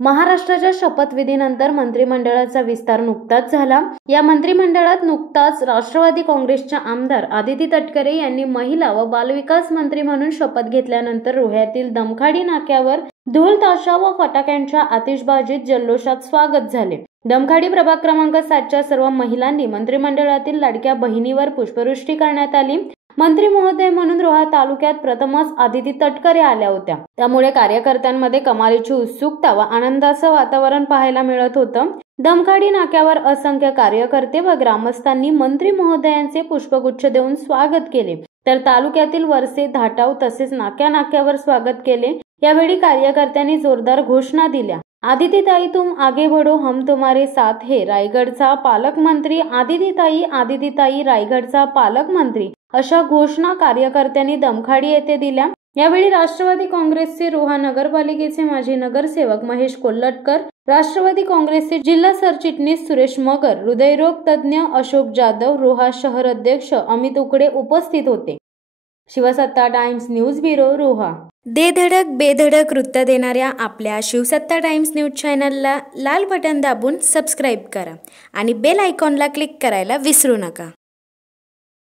महाराष्ट्राच्या शपथविधीनंतर मंत्रिमंडळाचा विस्तार नुकताच झाला। या मंत्रिमंडळात नुकताच राष्ट्रवादी काँग्रेसच्या आमदार आदिती तटकरे यांनी महिला व बालविकास मंत्री म्हणून शपथ घेतल्यानंतर रोह्यातील दमखाडी नाक्यावर ढोल ताशा व फटाक्यांच्या आतिषबाजीत जल्लोषात स्वागत झाले। दमखाडी प्रभाग क्रमांक 7च्या सर्व महिलांनी मंत्रिमंडळातील लाडक्या बहिणीवर पुष्पवृष्टी करण्यात आली। मंत्री महोदय म्हणून रोहा तालुक्यात प्रथमच आदिती तटकरे आल्या होत्या, त्यामुळे कार्यकर्त्यांमध्ये कमालीची उत्सुकता व आनंदाचं वातावरण पाहायला मिळत होतं। दमखाडी नाक्यावर असंख्य कार्यकर्ते व ग्रामस्थांनी मंत्री महोदयांचे पुष्पगुच्छ देऊन स्वागत केले, तर तालुक्यातील वरसे, धाटाव तसेच नाक्यावर स्वागत केले। यावेळी कार्यकर्त्यांनी जोरदार घोषणा दिल्या। आदितीताई तुम आगे बढ़ो, हम तुम्हारे साथ है। रायगडचा पालकमंत्री आदितीताई रायगडचा पालकमंत्री अशा घोषणा कार्यकर्त्यांनी दमखाडी येथे दिल्या। यावेळी राष्ट्रवादी काँग्रेसचे रोहा नगरपालिकेचे माजी नगरसेवक महेश कोल्हटकर, राष्ट्रवादी काँग्रेसचे जिल्हा सरचिटणीस सुरेश मगर, हृदयरोग तज्ञ अशोक जाधव, रोहा शहर अध्यक्ष अमित उकडे उपस्थित होते। शिवसत्ता टाइम्स न्यूज ब्युरो, रोहा। दे धडक बेधडक वृत्त देणाऱ्या आपल्या शिवसत्ता टाइम्स न्यूज चॅनलला लाल बटन दाबून सबस्क्राईब करा आणि बेल आयकॉनला क्लिक करायला विसरू नका।